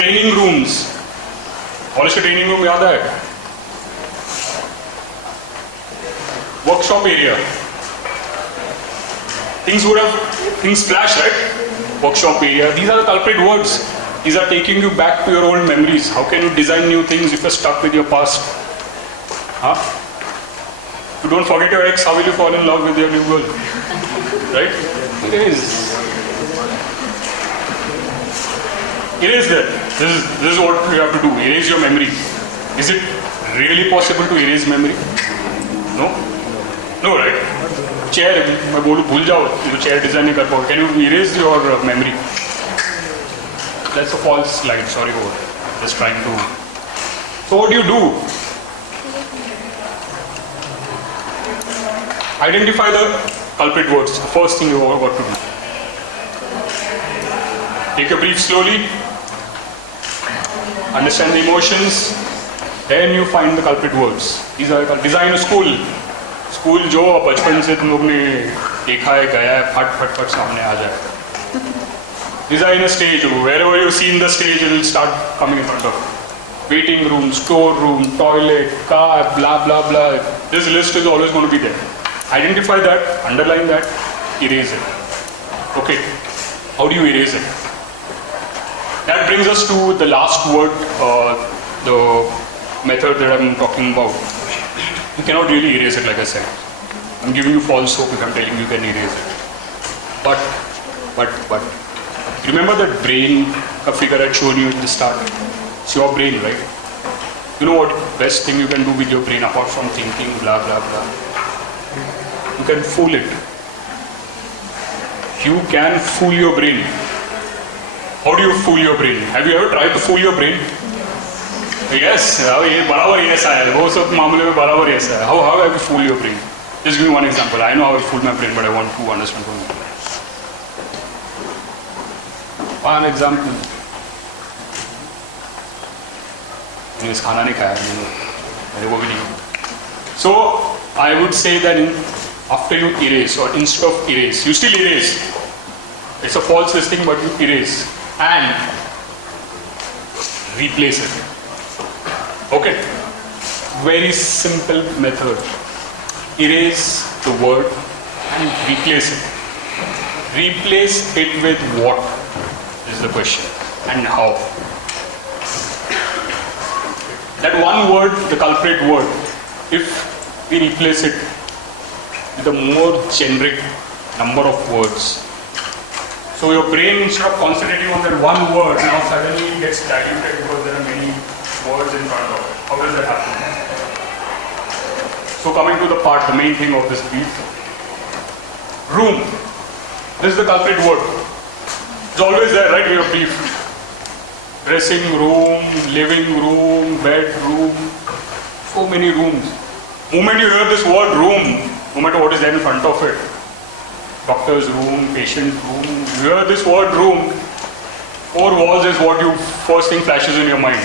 Training rooms. College का training room याद है? Workshop area. Things flash, right? Workshop area. These are the culprit words. These are taking you back to your old memories. How can you design new things if you're stuck with your past? Huh? If you don't forget your ex, how will you fall in love with your new girl? Right? It is. Erase that. This is what you have to do. Erase your memory. Is it really possible to erase memory? No? No, right? Chair, मैं बोलूँ भूल जाओ, तो chair design नहीं कर पाओ. Can you erase your memory? That's a false slide. Sorry, just trying to. So what do you do? Identify the culprit words. The first thing you got to do. Take a breath slowly. Understand the emotions. Then you find the culprit words. These are design a school. School जो बचपन से तुम लोग ने देखा है गया है फट सामने आ जाएगा. Design a stage. Wherever you see in the stage, it will start coming in front of you. Waiting room, store room, toilet, car, blah blah blah. This list is always going to be there. Identify that, underline that, erase it. Okay. How do you erase it? That brings us to the last word, the method that I'm talking about. You cannot really erase it, like I said. I'm giving you false hope if I'm telling you can erase it. But, remember that brain figure I showed you at the start? It's your brain, right? You know what best thing you can do with your brain apart from thinking, blah, blah, blah? You can fool it. You can fool your brain. How do you fool your brain? Have you ever tried to fool your brain? Yes, ये बराबर yes है. वो सब मामले में बराबर yes है. How have you fooled your brain? Just give me one example. I know how I fooled my brain, but I want to understand from you. One example. मैंने इस खाना नहीं खाया, मेरे को भी नहीं. So I would say that after you erase or instead of erase, you still erase. It's a false listing, but you erase and replace it. Okay. Very simple method. Erase the word and replace it. Replace it with what is the question, and how. That one word, the culprit word, if we replace it with a more generic number of words. So your brain, instead of concentrating on that one word, now suddenly gets diluted because there are many words in front of it. How does that happen? So coming to the part, the main thing of this brief. Room. This is the culprit word. It's always there, right, in your brief. Dressing room, living room, bedroom, so many rooms. The moment you hear this word room, no matter what is there in front of it, doctor's room, patient room, you hear this word room, 4 walls is what you first thing flashes in your mind.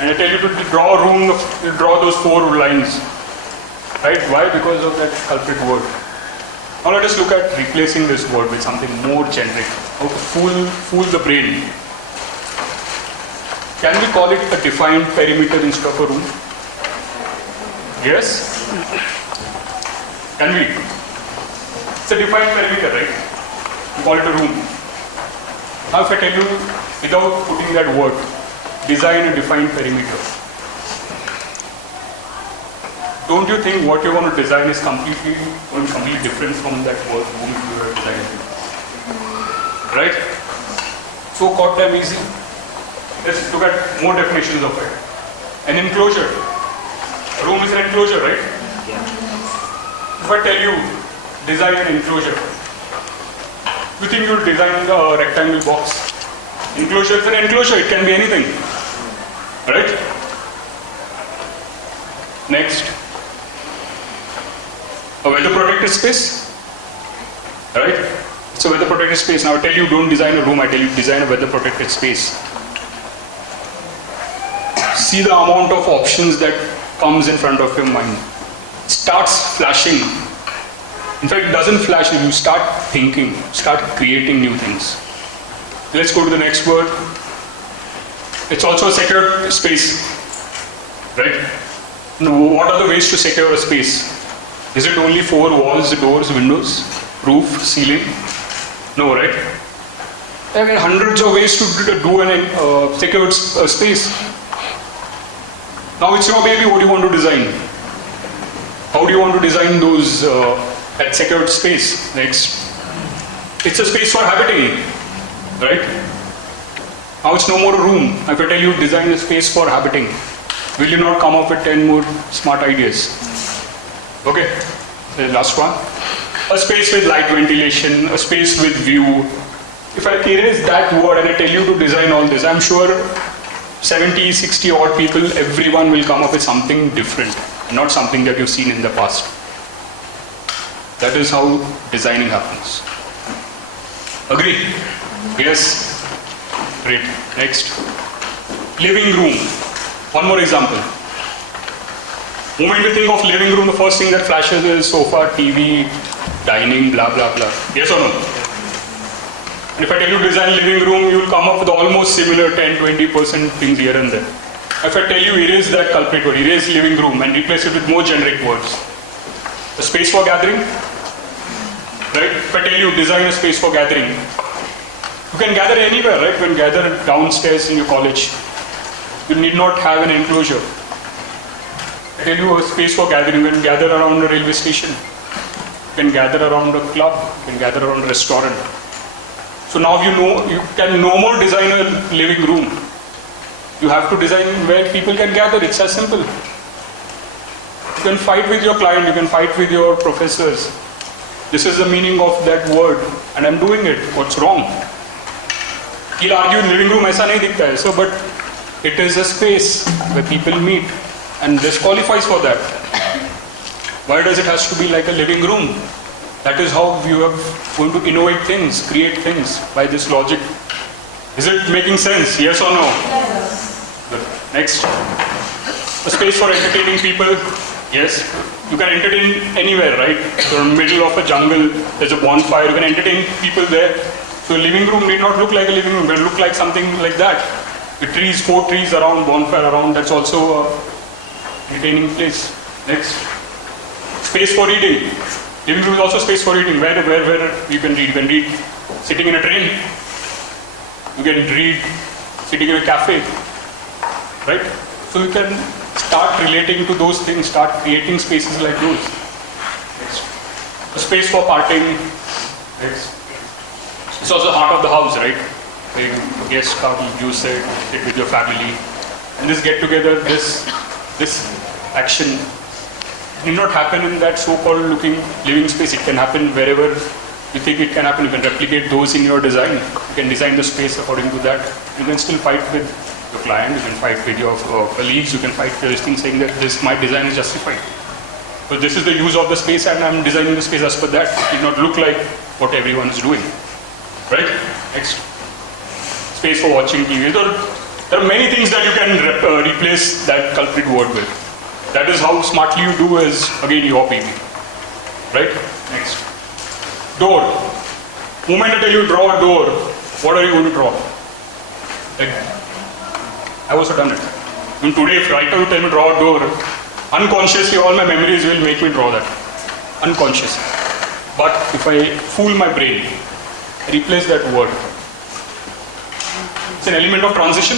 And I tell you to draw a room, draw those 4 lines. Right? Why? Because of that culprit word. Now let us look at replacing this word with something more generic. How to fool the brain. Can we call it a defined perimeter instead of a room? Yes? Can we? It's a defined perimeter, right? We call it a room. Now if I tell you, without putting that word, design a defined perimeter. Don't you think what you want to design is completely different from that word room if you are designing it? Right? So goddamn easy. Let's look at more definitions of it. An enclosure. A room is an enclosure, right? Yeah. If I tell you, design an enclosure, you think you'll design a rectangle box. Enclosure is an enclosure, it can be anything. Right? Next. A weather protected space. Right? It's a weather protected space. Now I tell you don't design a room, I tell you design a weather protected space. See the amount of options that comes in front of your mind. It starts flashing. In fact, it doesn't flash, you start thinking, start creating new things. Let's go to the next word. It's also a secure space, right? Now, what are the ways to secure a space? Is it only 4 walls, doors, windows, roof, ceiling? No, right? There are hundreds of ways to do an secured space. Now it's your baby, what do you want to design? How do you want to design those that secured space? Next. It's a space for habiting, right? Now it's no more a room. If I tell you design a space for habiting, will you not come up with 10 more smart ideas? Okay, the last one. A space with light ventilation, a space with view. If I erase that word and I tell you to design all this, I'm sure 70, 60 odd people, everyone will come up with something different, not something that you've seen in the past. That is how designing happens. Agree? Yes? Great. Next. Living room. One more example. Moment we think of living room, the first thing that flashes is sofa, TV, dining, blah, blah, blah. Yes or no? And if I tell you design living room, you will come up with almost similar 10-20% things here and there. If I tell you erase that culprit word, erase living room and replace it with more generic words. A space for gathering, right? If I tell you design a space for gathering, you can gather anywhere, right? You can gather downstairs in your college. You need not have an enclosure. I tell you a space for gathering, you can gather around a railway station. You can gather around a club, you can gather around a restaurant. So now you know, you can no more design a living room. You have to design where people can gather. It's as simple. You can fight with your client, you can fight with your professors. This is the meaning of that word and I'm doing it. What's wrong? He'll argue living room aisa nahi dikhta hai. So, but it is a space where people meet and this qualifies for that. Why does it has to be like a living room? That is how you are going to innovate things, create things by this logic. Is it making sense? Yes or no? Yes. Good. Next. A space for entertaining people. Yes. You can entertain anywhere, right? So in the middle of a jungle, there's a bonfire. You can entertain people there. So a living room need not look like a living room. It will look like something like that. With trees, 4 trees around, bonfire around. That's also a entertaining place. Next. Space for reading. Living room is also space for reading. Where you can read. You can read sitting in a train. You can read sitting in a cafe. Right? So you can start relating to those things, start creating spaces like those. Next. A space for partying. Next. It's also the heart of the house, right? Where you guest come, you sit with your family. And this get together, this action need not happen in that so-called looking living space. It can happen wherever you think it can happen. You can replicate those in your design. You can design the space according to that. You can still fight with your client, you can fight with your colleagues, you can fight with this thing saying that my design is justified. But this is the use of the space and I'm designing the space as per that. It did not look like what everyone is doing. Right? Next. Space for watching TV. There are many things that you can replace that culprit word with. That is how smartly you do is, again, your baby. Right? Next. Door. Moment I tell you draw a door, what are you going to draw? Like, I've also done it. And today, if right now you tell me draw a door, unconsciously all my memories will make me draw that. Unconsciously. But if I fool my brain, I replace that word. It's an element of transition.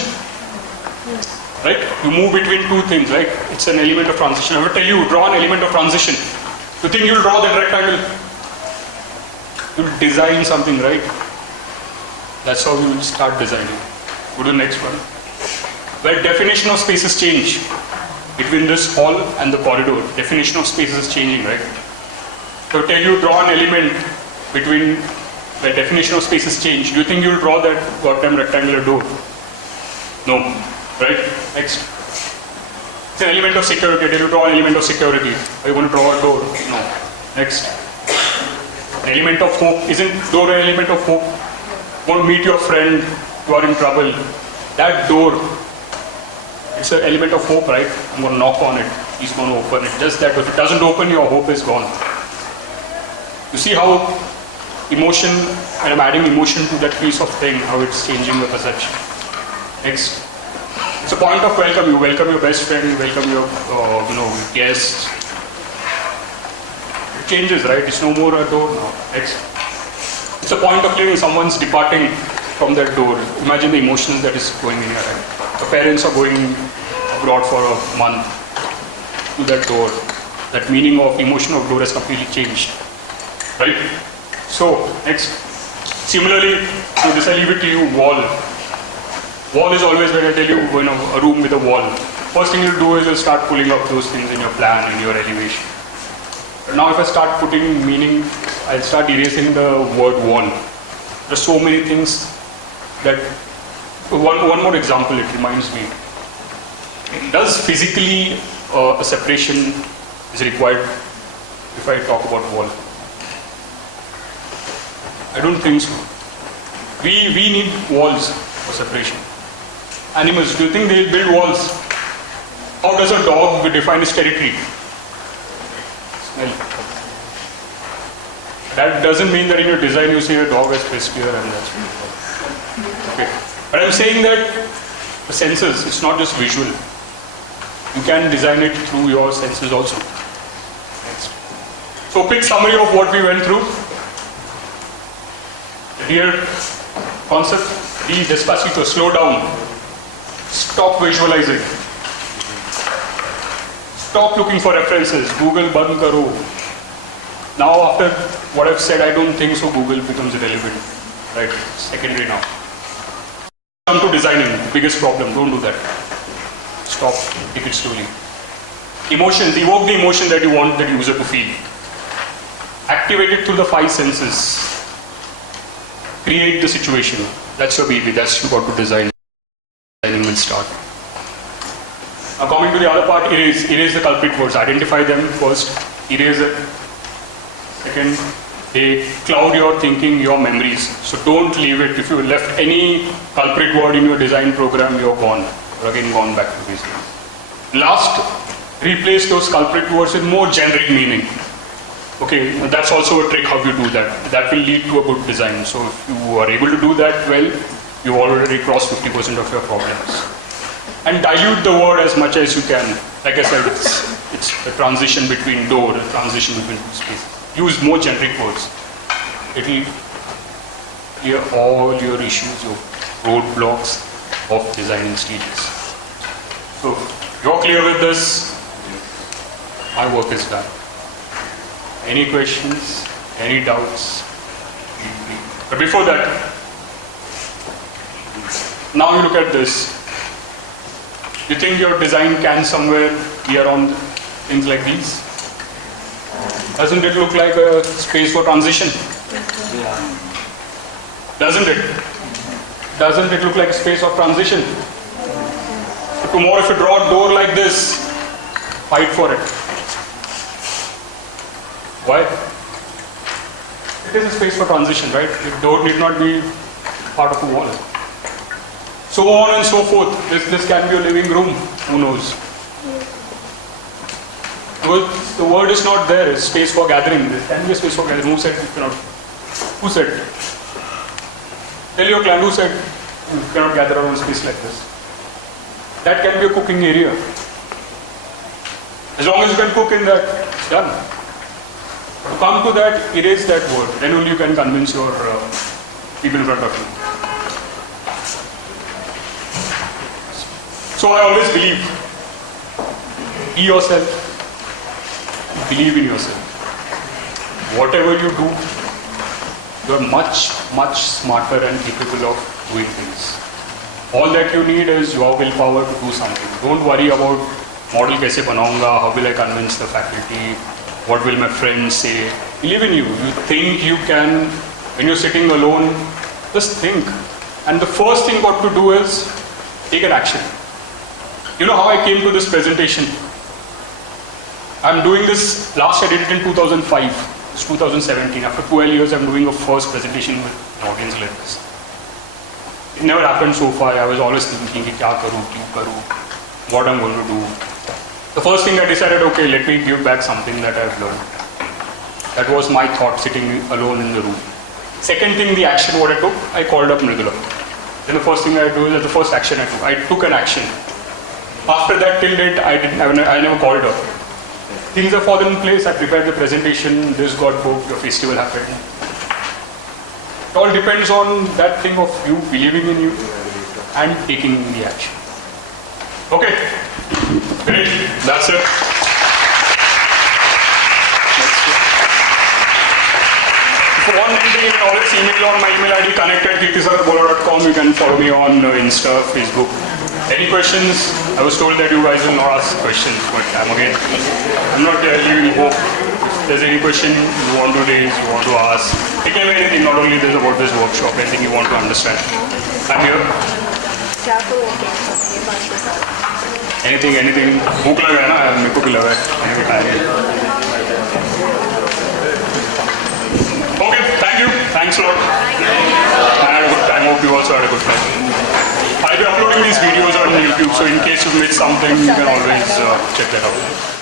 Right? You move between two things, right? It's an element of transition. I will tell you, draw an element of transition. You think you'll draw that rectangle? You'll design something, right? That's how you will start designing. Go to the next one. Where definition of spaces change. Between this hall and the corridor, definition of spaces is changing, right? So I tell you, draw an element between where definition of spaces change. Do you think you'll draw that goddamn rectangular door? No. Right? Next. It's an element of security. Did you draw an element of security? Are you going to draw a door? No. Next. An element of hope. Isn't door an element of hope? You want to meet your friend, you are in trouble. That door, it's an element of hope, right? I'm going to knock on it. He's going to open it. Just that. If it doesn't open, your hope is gone. You see how emotion, and I'm adding emotion to that piece of thing, how it's changing the perception. Next. It's a point of welcome. You welcome your best friend, you welcome your guests. It changes, right? It's no more a door now. It's a point of living. Someone's departing from that door. Imagine the emotions that is going in your head. The parents are going abroad for a month to that door. That meaning of emotion of door has completely changed, right? So next, similarly, so this I leave it to you. Wall. Wall is always, when I tell you, a room with a wall. First thing you'll do is you'll start pulling up those things in your plan, in your elevation. But now if I start putting meaning, I'll start erasing the word wall. There's so many things that, one more example, it reminds me. Does physically a separation is required if I talk about wall? I don't think so. We need walls for separation. Animals, do you think they'll build walls? How does a dog define its territory? Smell. That doesn't mean that in your design you say a dog has pissed here and that's okay. But I'm saying that the senses, it's not just visual. You can design it through your senses also. Next. So quick summary of what we went through. Here, concept, despacito, slow down. Stop visualizing. Stop looking for references. Google band karo. Now after what I've said, I don't think so Google becomes relevant. Right? Secondary now. Come to designing, biggest problem, don't do that. Stop, take it slowly. Emotions, evoke the emotion that you want the user to feel. Activate it through the 5 senses. Create the situation. That's your baby, that's you got to design. Designing will start. Now coming to the other part, erase the culprit words. Identify them first, erase it. Second, they cloud your thinking, your memories. So don't leave it. If you left any culprit word in your design program, you're gone. You're again gone back to basics. Last, replace those culprit words with more generic meaning. Okay, that's also a trick how you do that. That will lead to a good design. So if you are able to do that well, you've already crossed 50% of your problems. And dilute the word as much as you can. Like I said, it's a transition between door, a transition between space. Use more generic words. It will clear all your issues, your roadblocks of designing stages. So, you're clear with this, my work is done. Any questions, any doubts? But before that, now you look at this. You think your design can somewhere be around things like these? Doesn't it look like a space for transition? Yeah. Doesn't it? Doesn't it look like a space of transition? So tomorrow if you draw a door like this, fight for it. Why? It is a space for transition, right? The door need not be part of a wall. So on and so forth. This can be a living room. Who knows? The word is not there. It's space for gathering. There can be a space for gathering. Who said you cannot? Who said? Tell your client who said you cannot gather around a space like this. That can be a cooking area. As long as you can cook in that, it's done. But to come to that, erase that word. Then only you can convince your people in front of you. So I always believe, be yourself, believe in yourself. Whatever you do, you are much, much smarter and capable of doing things. All that you need is your willpower to do something. Don't worry about model kaise banaunga, how will I convince the faculty, what will my friends say. Believe in you. You think you can, when you're sitting alone, just think. And the first thing what to do is take an action. You know how I came to this presentation? I'm doing this, last I did it in 2005, it's 2017. After 12 years, I'm doing a first presentation with an audience like this. It never happened so far. I was always thinking, kya karu, kyun karu, what I'm going to do. The first thing I decided, okay, let me give back something that I've learned. That was my thought, sitting alone in the room. Second thing, the action what I took, I called up Mridula. Then the first thing I do is the first action I took an action. After that, till date, I never called her. Things have fallen in place. I prepared the presentation. This got booked. The festival happened. It all depends on that thing of you believing in you and taking the action. Okay, great. That's it. If you want anything, you can always email on my email ID connect@kirtisagar.com. You can follow me on Insta, Facebook. Any questions? I was told that you guys will not ask questions, but I'm not leaving hope. If there's any question you want to raise, you want to ask, it can be anything, not only this about this workshop, anything you want to understand. I'm here. Anything. भूख लगा है ना, मेरे को भी लगा है. Okay, thank you. Thanks a lot. I had a good time. Hope you also had a good time. I'll be uploading these videos on YouTube, so in case you missed something, you can always check that out.